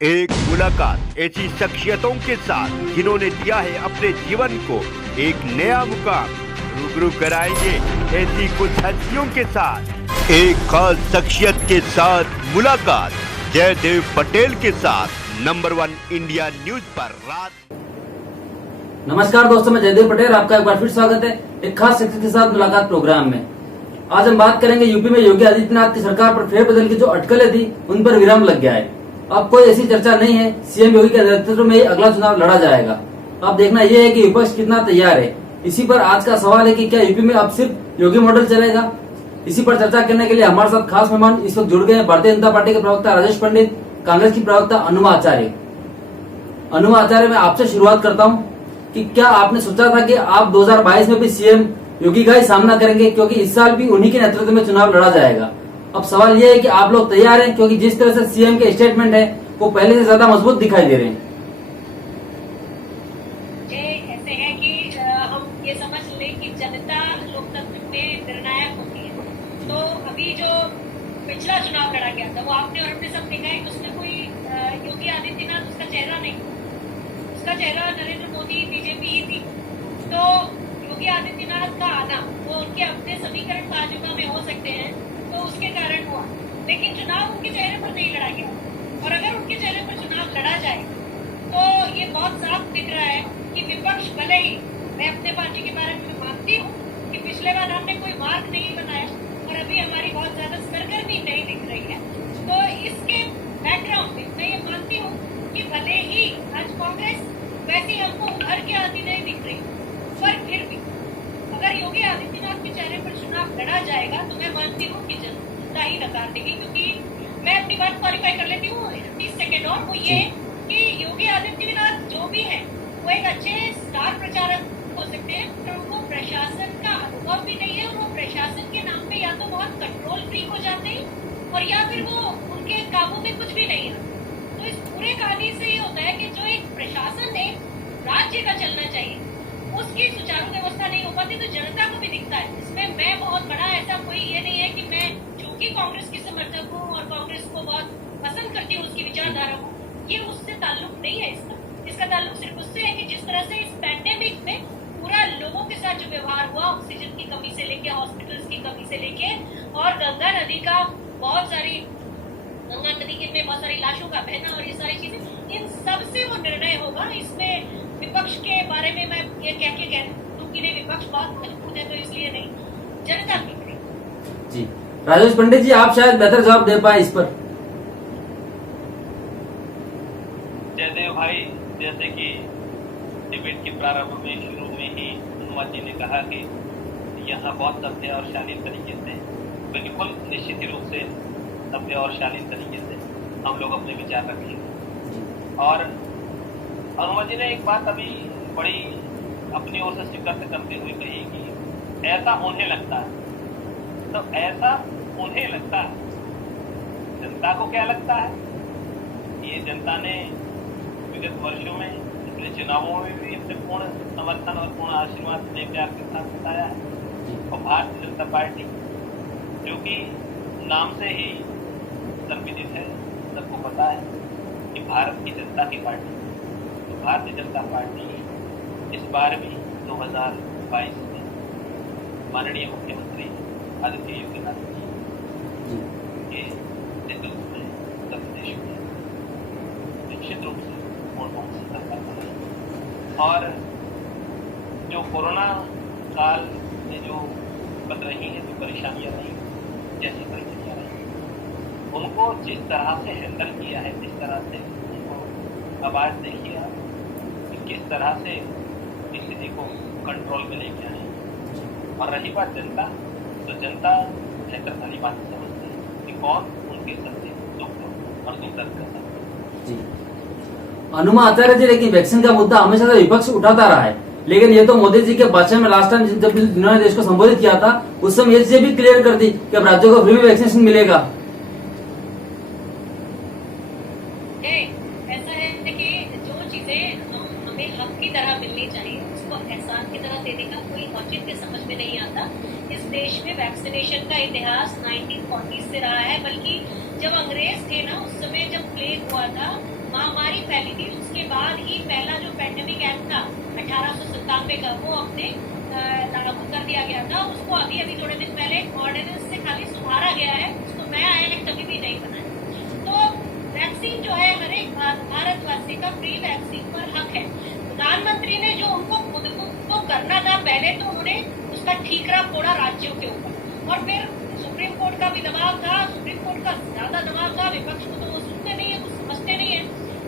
एक मुलाकात ऐसी शख्सियतों के साथ जिन्होंने दिया है अपने जीवन को एक नया मुकाम। रूबरू कराएंगे ऐसी कुछ हस्तियों के साथ एक खास शख्सियत के साथ मुलाकात जयदेव पटेल के साथ नंबर 1 इंडिया न्यूज पर रात। नमस्कार दोस्तों, मैं जयदेव पटेल, आपका एक बार फिर स्वागत है एक खास शख्सियत के साथ मुलाकात प्रोग्राम में। आज हम बात करेंगे यूपी में योगी आदित्यनाथ की सरकार पर फेरबदल की जो अटकलें थी उन पर विराम लग गया है। अब कोई ऐसी चर्चा नहीं है, सीएम योगी के नेतृत्व में ही अगला चुनाव लड़ा जाएगा। अब देखना यह है कि विपक्ष कितना तैयार है। इसी पर आज का सवाल है कि क्या यूपी में अब सिर्फ योगी मॉडल चलेगा। इसी पर चर्चा करने के लिए हमारे साथ खास मेहमान इस वक्त जुड़ गए हैं। भारतीय जनता पार्टी के प्रवक्ता राजेश पंडित, कांग्रेस की प्रवक्ता अनुमा आचार्य। अनुमा आचार्य, मैं आपसे शुरुआत करता हूँ कि क्या आपने सोचा था कि आप 2022 में भी सीएम योगी का ही सामना करेंगे, क्योंकि इस साल भी उन्हीं के नेतृत्व में चुनाव लड़ा जाएगा। अब सवाल यह है कि आप लोग तैयार हैं, क्योंकि जिस तरह से सीएम के स्टेटमेंट है वो पहले से ज्यादा मजबूत दिखाई दे रहे हैं। ऐसे है कि हम ये समझ लें कि जनता लोकतंत्र में निर्णायक होती है। तो अभी जो पिछला चुनाव लड़ा गया था वो आपने और हमने सब देखा है कि उसमें कोई योगी आदित्यनाथ उसका चेहरा नहीं, उसका चेहरा नरेंद्र मोदी बीजेपी ही थी। तो योगी आदित्यनाथ का आना वो उनके अपने समीकरण भाजपा में हो सकते हैं, तो उसके कारण हुआ, लेकिन चुनाव उनके चेहरे पर नहीं लड़ा गया। और अगर उनके चेहरे पर चुनाव लड़ा जाए तो ये बहुत साफ दिख रहा है कि विपक्ष भले ही, मैं अपने पार्टी के बारे में मानती हूँ कि पिछले बार हमने कोई मार्ग नहीं बनाया और अभी हमारी बहुत ज्यादा सरगर्मी नहीं दिख रही है। तो इसके बैकग्राउंड में मैं ये मानती हूँ कि भले ही आज कांग्रेस वैसी हमको उभर के आती नहीं दिख रही, पर फिर भी अगर योगी आदित्यनाथ के चेहरे पर चुनाव लड़ा जाएगा तो मैं मानती हूँ कि जनता ही नकार देगी। क्योंकि मैं अपनी बात क्वालिफाई कर लेती हूँ 30 सेकेंड और, वो ये कि योगी आदित्यनाथ जो भी है वो एक अच्छे स्टार प्रचारक हो सकते हैं, पर उनको प्रशासन का अनुभव भी नहीं है। और वो प्रशासन के नाम पे या तो बहुत कंट्रोल फ्री हो जाते हैं और या फिर वो उनके काबू में कुछ भी नहीं है। तो इस पूरे कहानी से ये होता है कि जो एक प्रशासन है राज्य का चलना चाहिए, उसकी सुचारू व्यवस्था नहीं हो पाती, तो जनता को भी दिखता है। इसमें मैं बहुत बड़ा ऐसा कोई ये नहीं है कि मैं चूंकि कांग्रेस की समर्थक हूँ और कांग्रेस को बहुत पसंद करती हूँ, उसकी विचारधारा को, ये उससे ताल्लुक नहीं है। इसका ताल्लुक सिर्फ उससे है कि जिस तरह से इस पैंडेमिक में पूरा लोगों के साथ जो व्यवहार हुआ, ऑक्सीजन की कमी से लेके हॉस्पिटल्स की कमी से लेके और गंगा नदी में बहुत सारी लाशों का बहना और ये सारी चीजें, इन सब से वो निर्णय होगा। इसमें विपक्ष के बारे में मैं ये कह दूंगी नहीं, विपक्ष बहुत मजबूत है, तो इसलिए नहीं, जनता भी करेगी। जी राजेश पंडित जी, आप शायद बेहतर जवाब दे पाए इस पर। जयदेव भाई, जैसे कि डिबेट के प्रारंभ में शुरू में ही अनुमा जी ने कहा कि यहाँ बहुत सभ्य और शालीन तरीके से, बिल्कुल निश्चित रूप से सभ्य और शालीन तरीके से हम लोग अपने विचार रखेंगे। और अनुमा जी ने एक बात अभी बड़ी अपनी ओर से स्वीकार करते हुए कही कि ऐसा उन्हें लगता है। तो ऐसा उन्हें लगता है, जनता को क्या लगता है? ये जनता ने विगत वर्षों में पिछले चुनावों में भी अपने पूर्ण समर्थन और पूर्ण आशीर्वाद ने प्यार के साथ बताया है। और भारतीय जनता पार्टी जो कि नाम से ही सर्वविदित है, सबको पता है कि भारत की जनता की पार्टी, तो भारतीय जनता पार्टी इस बार भी 2022 में माननीय मुख्यमंत्री आदित्य योगीनाथ जी के नेतृत्व में उत्तर प्रदेश में निश्चित रूप से पूर्ण बहुमत से सरकार बनाई। और जो कोरोना काल में जो बन रही है, जो परेशानियां रही, जैसी परिस्थितियां रही, उनको जिस तरह से हैंडल किया है, जिस तरह से उनको आवाज देखिए आप कि किस तरह से स्थिति को कंट्रोल में लेके आए। और रही बात जनता, तो जनता बेहतर सारी बात समझती है कि कौन उनके सबसे दुख और दुख दर्द करता है। जी अनुमा आचार्य जी, लेकिन वैक्सीन का मुद्दा हमेशा से विपक्ष उठाता रहा है, लेकिन ये तो मोदी जी के भाषण में लास्ट टाइम जब जिन्होंने देश को संबोधित किया था उस समय ये चीजें भी क्लियर कर दी कि अब राज्यों को फ्री में वैक्सीनेशन मिलेगा। ऐसा है कि जो चीजें हमें हक की तरह मिलनी चाहिए उसको एहसान की तरह देने का कोई औचित्य समझ में नहीं आता। इस देश में वैक्सीनेशन का इतिहास 1940 से रहा है, बल्कि जब अंग्रेज थे ना, उस समय जब प्लेग हुआ था महामारी फैली थी उसके बाद ही पहला जो पैंडेमिक एक्ट था 1897 का वो अपने लागू कर दिया गया था। उसको अभी थोड़े दिन पहले ऑर्डिनेंस से खाली सुधारा गया है, उसको नया एक्ट कभी भी नहीं बना है। तो वैक्सीन जो है हर एक भारतवासी का फ्री वैक्सीन पर हक है। प्रधानमंत्री ने जो उनको खुद को करना था, पहले तो उन्होंने उसका ठीकरा फोड़ा राज्यों के ऊपर, और फिर सुप्रीम कोर्ट का भी दबाव था, सुप्रीम कोर्ट का ज्यादा दबाव था। विपक्ष को तो वो सुनते नहीं है, कुछ समझते नहीं है।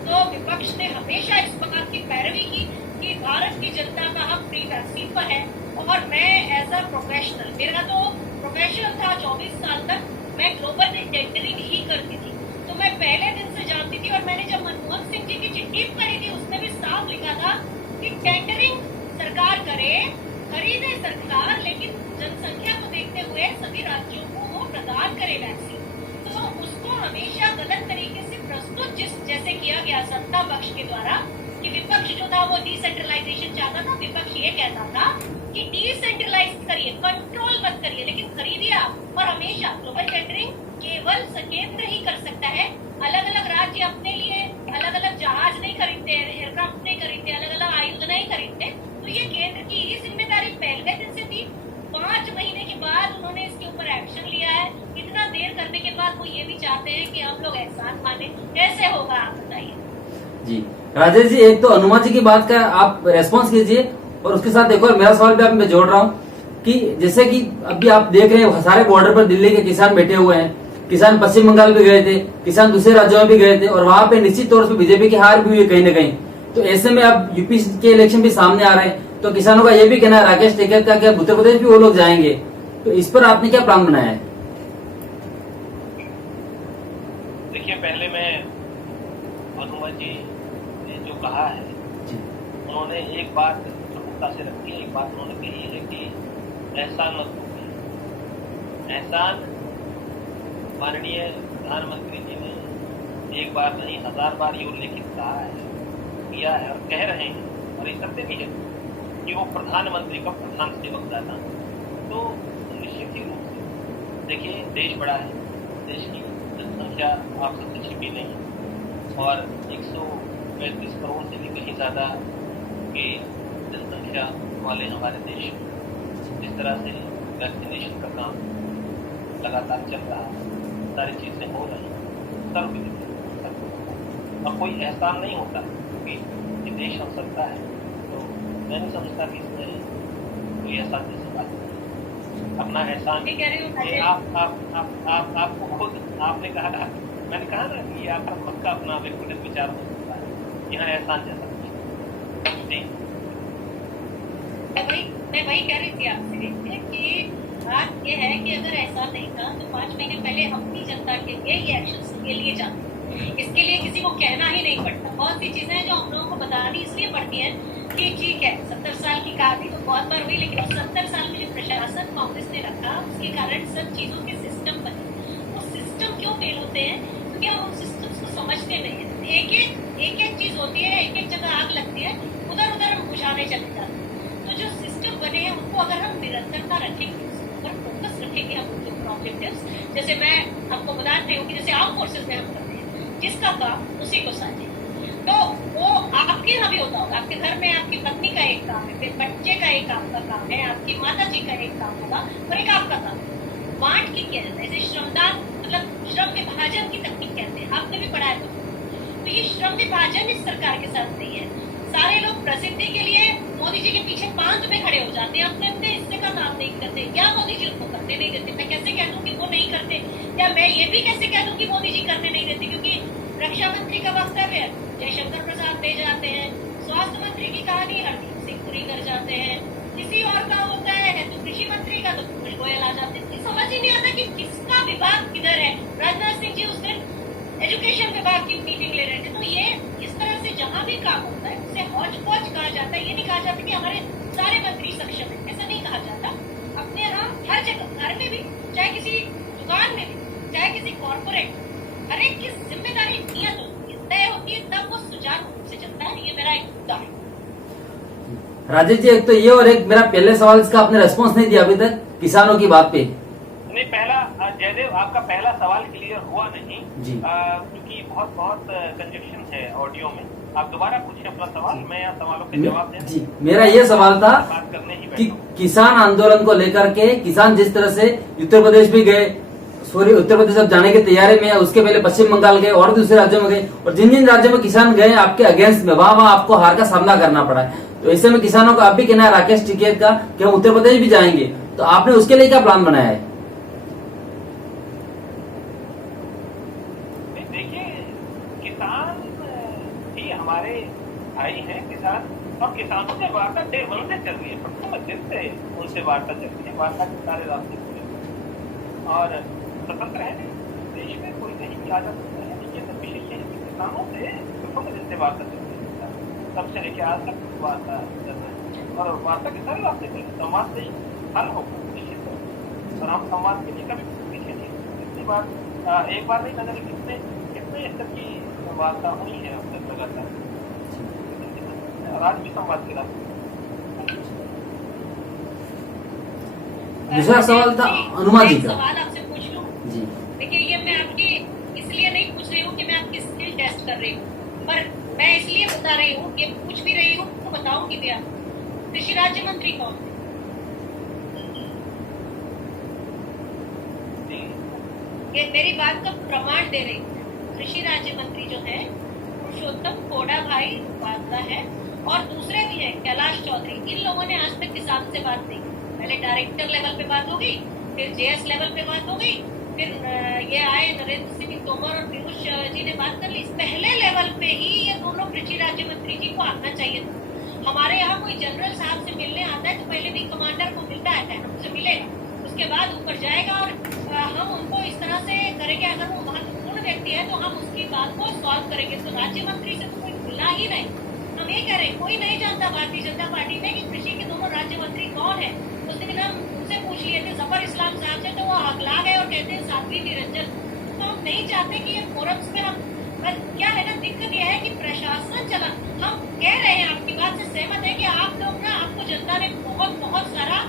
तो विपक्ष ने हमेशा इस बात की पैरवी की कि भारत की जनता का हक फ्री वैक्सीन पर है। और मैं एज अ प्रोफेशनल, मेरा तो प्रोफेशनल था 24 साल तक, मैं ग्लोबल टेंडरिंग ही करती थी, तो मैं पहले दिन से जानती थी। और मैंने जब मनमोहन सिंह जी की चिट्ठी पढ़ी थी, उसमें भी साफ लिखा था कि टेंडरिंग सरकार करे, खरीदे सरकार, लेकिन जनसंख्या को देखते हुए सभी राज्यों को वो प्रदान करे वैक्सीन। तो उसको हमेशा गलत तरीके से प्रस्तुत जैसे किया गया सत्ता पक्ष के द्वारा, कि विपक्ष जो था वो डिसेंट्रलाइजेशन चाहता था। विपक्ष ये कहता था कि डिसेंट्रलाइज करिए, कंट्रोल मत करिए, लेकिन खरीदिए आप। और हमेशा ग्लोबल टेंडरिंग केवल केंद्र ही कर सकता है। अलग अलग राज्य अपने लिए अलग अलग जहाज नहीं खरीदते, एयरक्राफ्ट नहीं खरीदते, अलग अलग आयुध नहीं खरीदते। तो ये केंद्र की ही जिम्मेदारी पहले दिन से थी। 5 महीने के बाद उन्होंने इसके ऊपर एक्शन लिया है। इतना देर करने के बाद वो ये भी चाहते हैं कि हम लोग एहसान माने। कैसे होगा आप बताइए। जी राजेश जी, एक तो हनुमान जी की बात का आप रेस्पॉन्स कीजिए, और उसके साथ एक और मेरा सवाल भी आप मैं जोड़ रहा हूँ कि जैसे कि अभी आप देख रहे हैं सारे बॉर्डर पर दिल्ली के किसान बैठे हुए हैं। किसान पश्चिम बंगाल भी गए थे, किसान दूसरे राज्यों में भी गए थे, और वहां पे निश्चित तौर से बीजेपी की हार भी हुई है कहीं ना कहीं। तो ऐसे में अब यूपी के इलेक्शन भी सामने आ रहे हैं, तो किसानों का ये भी कहना है राकेश टिकैत का कि अब उत्तर प्रदेश भी वो लोग जाएंगे। तो इस पर आपने क्या प्लान बनाया है? देखिए, पहले मैं हनुमान जी ने जो कहा है, उन्होंने एक बात प्रमुखता से रखी है। एक बात उन्होंने कही है कि एहसान मत कीजिए। एहसान माननीय प्रधानमंत्री जी ने एक बार नहीं 1000 बार ये उल्लेखित कहा है, किया है और कह रहे हैं, और ये सत्य भी है कि वो प्रधानमंत्री का प्रधान सेवक था। तो निश्चित ही रूप से देखिए, देश बड़ा है, देश की जनसंख्या आप सबसे छिपी नहीं है, और 135 करोड़ से भी कहीं ज्यादा की जनसंख्या वाले हमारे देश में जिस तरह से वैक्सीनेशन का काम लगातार चल रहा है, सारी चीजें हो रही हैं, और कोई एहसान नहीं होता कि ये देश हम सकता है। तो मैं नहीं समझता कि इसमें कोई एहसान जैसी बात नहीं। अपना एहसान आपको खुद आपने कहा, मैंने कहा ना कि आपका खुद का अपना व्यक्तिगत विचार हो सकता है, यहाँ एहसान जैसा कुछ नहीं। मैं वही कह रही थी आपसे कि बात ये है कि अगर ऐसा नहीं था तो 5 महीने पहले अपनी जनता के लिए ये एक्शन के लिए जाते। इसके लिए किसी को कहना ही नहीं पड़ता। बहुत सी चीजें हैं जो हम लोगों को बतानी इसलिए पड़ती हैं कि ठीक है 70 साल की कहानी तो बहुत बार हुई, लेकिन 70 साल में जो प्रशासन कांग्रेस ने रखा उसके कारण सब चीजों के सिस्टम बने। वो सिस्टम क्यों फेल होते हैं? क्योंकि हम उन सिस्टम्स को समझते नहीं है। एक एक चीज होती है, एक एक जगह आग लगती है, उधर उधर हम बुझाने चले जाते हैं। तो जो सिस्टम बने हैं उनको अगर हम निरंतरता रखेंगे, पर फोकस रखेंगे हम उनके ऑब्जेक्टिव्स, जैसे मैं आपको बता रही हूँ कि जैसे आर्म फोर्सेज में हम करते हैं, जिसका काम उसी को साझे, तो वो आपके यहाँ भी होता होगा। आपके घर में आपकी पत्नी का एक काम है, फिर बच्चे का एक आपका काम है, आपकी माता जी का एक काम होगा, और एक आपका काम है। बांट के किया जाता है, जैसे श्रमदान, मतलब श्रम विभाजन की तकनीक कहते हैं, आपने भी पढ़ा है। तो ये श्रम विभाजन इस सरकार के साथ नहीं है। सारे लोग प्रसिद्धि के लिए मोदी जी के पीछे पांच में खड़े हो जाते हैं, अपने अपने हिस्से का काम नहीं करते। या मोदी जी उनको करने नहीं देते। मैं कैसे कह दूं कि वो नहीं करते, या मैं ये भी कैसे कह दूं कि मोदी जी करने नहीं देते, क्योंकि रक्षा मंत्री का वक्तव्य जयशंकर प्रसाद दे जाते हैं, स्वास्थ्य मंत्री की कहानी हरदीप सिंह पुरी कर जाते हैं, किसी और का होता है तो कृषि मंत्री का तो पीयूष गोयल आ जाते हैं। समझ ही नहीं आता कि किसका विभाग किधर है। राजनाथ सिंह जी उस दिन एजुकेशन विभाग की मीटिंग ले रहे थे। तो ये इस तरह से जहाँ भी काम होता है उसे हौच पौच कहा जाता है। ये नहीं कहा जाता कि हमारे सारे मंत्री सक्षम है, ऐसा नहीं कहा जाता। अपने यहाँ हर जगह, घर में भी, चाहे किसी दुकान में भी, चाहे किसी कॉर्पोरेट, हर एक की जिम्मेदारी नियत होती है, तय होती है, तब वो सुचारू रूप से चलता है। ये मेरा एक मुद्दा है। राजेश जी, एक तो ये, और एक मेरा पहले सवाल इसका आपने रेस्पॉन्स नहीं दिया अभी तक किसानों की बात पे। नहीं, पहला जयदेव आपका पहला सवाल क्लियर हुआ नहीं, क्योंकि बहुत बहुत कंजक्शन है ऑडियो में। आप दोबारा पूछिए अपना सवाल, मैं यहाँ सवालों के जवाब देने जी, मेरा ये सवाल था बात करने ही कि बैठा हूँ। किसान आंदोलन को लेकर के किसान जिस तरह से उत्तर प्रदेश भी गए, सॉरी उत्तर प्रदेश अब जाने की तैयारी में है, उसके पहले पश्चिम बंगाल गए और दूसरे राज्यों में गए, और जिन जिन राज्यों में किसान गए आपके अगेंस्ट में, वहां वहां आपको हार का सामना करना पड़ा है। तो ऐसे में किसानों का आप भी कहना है राकेश टिकैत का कि हम उत्तर प्रदेश भी जाएंगे, तो आपने उसके लिए क्या प्लान बनाया है? देखिए, किसान ही हमारे भाई हैं, किसान, और किसानों से वार्ता डे वन से चल रही है, प्रथम दिन से उनसे वार्ता चल रही है, वार्ता के सारे रास्ते खुले और स्वतंत्र है। देश में कोई नहीं आ जा सकता है। ये सब विषय है कि किसानों से प्रथम दिन से वार्ता चल रही है, तब से लेकर आज तक वार्ता चल रही है, और वार्ता के सारे रास्ते खुले, संवाद से ही हल होगा निश्चित तौर। और हम संवाद के लिए कभी पीछे नहीं, कितनी बार एक बार नहीं कहते, कितने कितने स्तर की वार्ता हुई है अब तक लगातार, और आज भी संवाद के रास्ते। दूसरा सवाल था अनुमा जी का। सवाल आपसे पूछ लूं? जी देखिए, ये मैं आपकी इसलिए नहीं पूछ रही हूँ कि मैं आपकी स्किल टेस्ट कर रही हूँ, पर मैं इसलिए बता रही हूँ, ये पूछ भी रही हूँ तो बताऊंगी भी आप, कृषि राज्य मंत्री कौन है? ये मेरी बात का प्रमाण दे रही हूँ। कृषि राज्य मंत्री जो है पुरुषोत्तम कोड़ा भाई वादा है, और दूसरे भी हैं कैलाश चौधरी। इन लोगों ने आज तक किसान से बात नहीं की। पहले डायरेक्टर लेवल पे बात हो गई, फिर जेएस लेवल पे बात हो गई, फिर ये आए नरेंद्र सिंह तोमर और पीयूष जी ने बात कर ली। पहले लेवल पे ही ये दोनों कृषि राज्य मंत्री जी को आना चाहिए था। हमारे यहाँ कोई जनरल साहब से मिलने आता है तो पहले भी कमांडर को मिलता है, हमसे मिलेगा, उसके बाद ऊपर जाएगा, और हम उनको इस तरह से करेंगे। अगर वो महत्वपूर्ण व्यक्ति है तो हम उसकी बात को सॉल्व करेंगे। तो राज्य मंत्री से तो कोई मिला ही नहीं। हम ये कह रहे हैं, कोई नहीं जानता भारतीय जनता पार्टी में कि कृषि के दोनों राज्य मंत्री कौन है। उस दिन हम उनसे पूछ लिए थे जफर इस्लाम साहब से, तो वो अगला गए और कहते हैं साध्वी निरंजन। तो हम नहीं चाहते कि ये फोरम्स में हम, बस क्या है ना, दिक्कत यह है कि प्रशासन चला, हम कह रहे हैं, आपकी बात से सहमत है कि आप लोग ना, आपको जनता ने बहुत बहुत सारा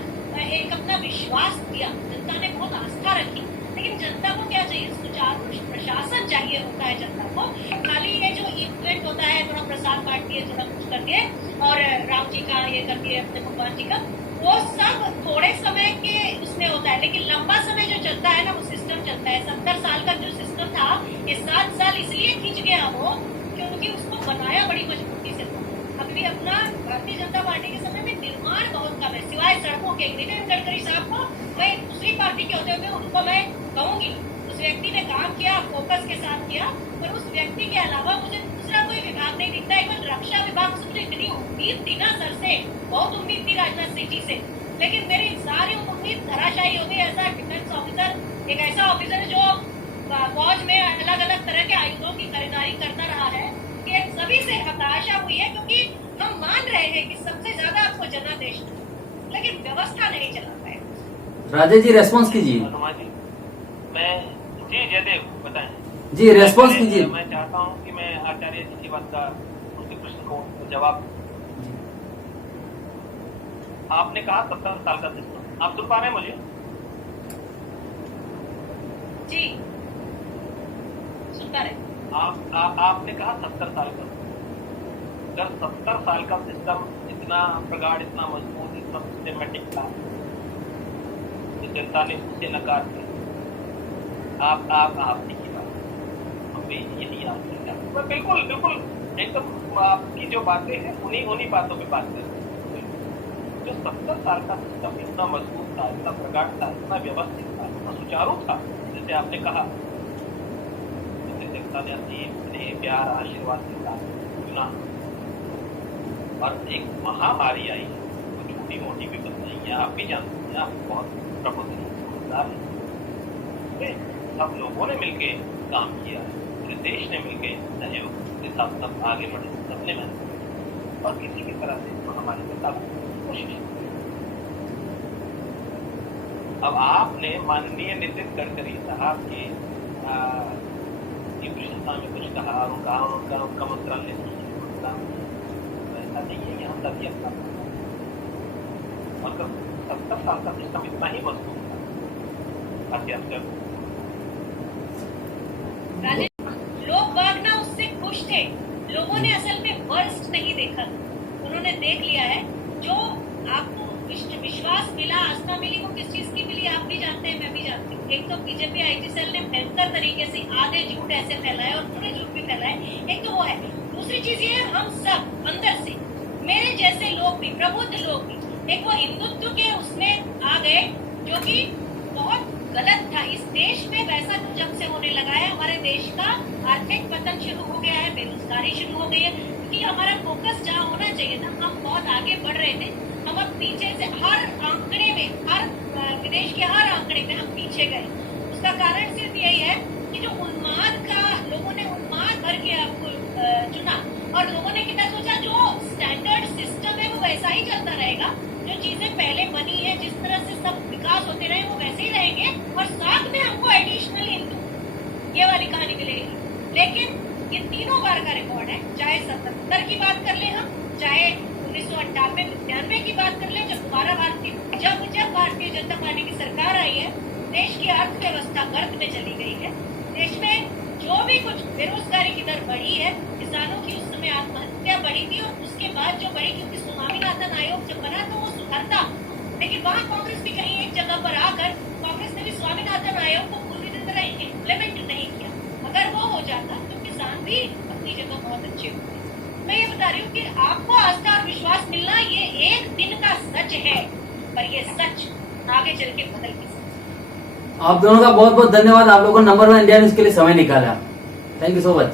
एक अपना विश्वास दिया, जनता ने बहुत आस्था रखी, लेकिन जनता को क्या चाहिए? सुचारू प्रशासन चाहिए होता है जनता को। खाली ये जो इवेंट होता है, थोड़ा प्रसाद बांट दिए, थोड़ा कुछ करके, और राम जी का ये कर दिए, अपने भगवान जी का, वो सब थोड़े समय के उसमें होता है, लेकिन लंबा समय जो चलता है ना, वो सिस्टम चलता है। 70 साल का जो सिस्टम था, ये 7 साल इसलिए खींच गया वो, क्योंकि उसको बनाया बड़ी मजबूती से था। अभी अपना भारतीय जनता पार्टी के समय में निर्माण बहुत कम है, सिवाय सड़कों के। नितिन गडकरी साहब को, मैं दूसरी पार्टी के होते हुए उनको मैं कहूंगी, उस व्यक्ति ने काम किया, फोकस के साथ किया, पर उस व्यक्ति के अलावा मुझे दूसरा कोई विभाग नहीं दिखता। एक रक्षा विभाग से मुझे इतनी उम्मीद थी ना सर से, बहुत उम्मीद थी राजनाथ सिंह जी से, लेकिन मेरी सारी उम्मीद धराशायी हो गई। ऐसा डिफेंस ऑफिसर, एक ऐसा ऑफिसर जो फौज में अलग अलग तरह के आयुधों की खरीदारी करता रहा है, कि सभी से हताशा हुई है, क्योंकि हम मान रहे हैं कि सबसे ज्यादा आपको जनादेश, लेकिन व्यवस्था नहीं चला पाए। राजेश जी रेस्पॉन्स कीजिए। मैं जी जयदेव बताएं जी, रेस्पॉन्स कीजिए। मैं चाहता हूं कि मैं आचार्य जी की बात का, उनके प्रश्न को जवाब। आपने कहा 70 साल का सिस्टम, आप सुन पा रहे हैं मुझे? जी सुन पा रहे। आपने कहा 70 साल का। अगर 70 साल का सिस्टम इतना प्रगाढ़, इतना मजबूत, इतना सिस्टमेटिक था, जनता ने उससे नकार दिया। आप की बात, हम भी यही आपसे बिल्कुल बिल्कुल एकदम आपकी जो बातें हैं उन्हीं बातों पे बात करें। जो 70 साल का सिस्टम इतना मजबूत था, इतना प्रगाढ़ था, इतना व्यवस्थित था, इतना सुचारू था, जैसे आपने कहा, जनता ने अपने प्यार आशीर्वाद के साथ चुना, और एक महामारी आई, तो छोटी मोटी भी बात नहीं है, आप भी जानते हैं, आप बहुत प्रबुद्ध हैं, सब लोगों ने मिलके काम किया, पूरे देश ने मिलके सहयोग के साथ सब आगे बढ़े, सबने मेहनत, और किसी भी तरह से महामारी के साथ कोशिश की। अब आपने माननीय नितिन गडकरी साहब की प्रशंसा में कुछ कहा, और उनका मंत्रालय ऐसा नहीं है कि हम तभी अपना, मतलब 70 साल का सिस्टम इतना ही मजबूत था। लोग बाग लोगों ने असल में वर्स्ट नहीं देखा, उन्होंने देख लिया है जो आपको विश्वास मिला, आस्था मिली, वो किस चीज की मिली आप भी जानते हैं, मैं भी जानती हूँ। एक तो बीजेपी आईटी सेल ने भयंकर तरीके से आधे झूठ ऐसे फैलाए और पूरे झूठ भी फैलाए, एक तो वो है। दूसरी चीज ये है, हम सब अंदर से मेरे जैसे लोग भी, प्रबुद्ध लोग भी, एक वो हिंदुत्व के उसमें आ गए जो कि बहुत गलत था। इस देश में वैसा कुछ जब से होने लगा है, हमारे देश का आर्थिक पतन शुरू हो गया है, बेरोजगारी शुरू हो गई है, क्योंकि हमारा फोकस जहाँ होना चाहिए था, हम बहुत आगे बढ़ रहे थे, हम अब पीछे से हर आंकड़े में, हर विदेश के हर आंकड़े में हम पीछे गए। उसका कारण सिर्फ यही है कि जो उन्माद का, लोगों ने उन्माद भर के आपको चुना और लोगों ने कितना सोचा जो स्टैंडर्ड सिस्टम है वो वैसा ही चलता रहेगा, जो चीजें पहले बनी है, जिस तरह से सब विकास होते रहे वो वैसे ही रहेंगे और साथ में हमको एडिशनल इनकम, ये वाली कहानी मिलेगी। लेकिन ये तीनों बार का रिकॉर्ड है, चाहे 77 की बात कर ले हम, चाहे 1998-99 की बात कर ले, जब भारतीय जनता पार्टी की सरकार आई है, देश की अर्थव्यवस्था गर्त में चली गई है, देश में जो भी कुछ बेरोजगारी की दर बढ़ी है, किसानों की उस समय आत्महत्या बढ़ी थी और उसके बाद जो बढ़ी, क्योंकि स्वामीनाथन आयोग जब बना तो वो सुधरता, लेकिन वहाँ कांग्रेस भी कहीं एक जगह पर आकर कांग्रेस ने भी स्वामीनाथन आयोग को पूरी तरह इम्प्लीमेंट नहीं किया। अगर वो हो जाता तो किसान भी अपनी जगह बहुत अच्छे होते। मैं ये बता रही हूँ कि आपको आस्था और विश्वास मिलना ये एक दिन का सच है, पर ये सच आगे चल के बदल के आप दोनों का बहुत बहुत धन्यवाद। आप लोगों ने नंबर 1 इंडिया न्यूज के लिए समय निकाला। Thank you so much.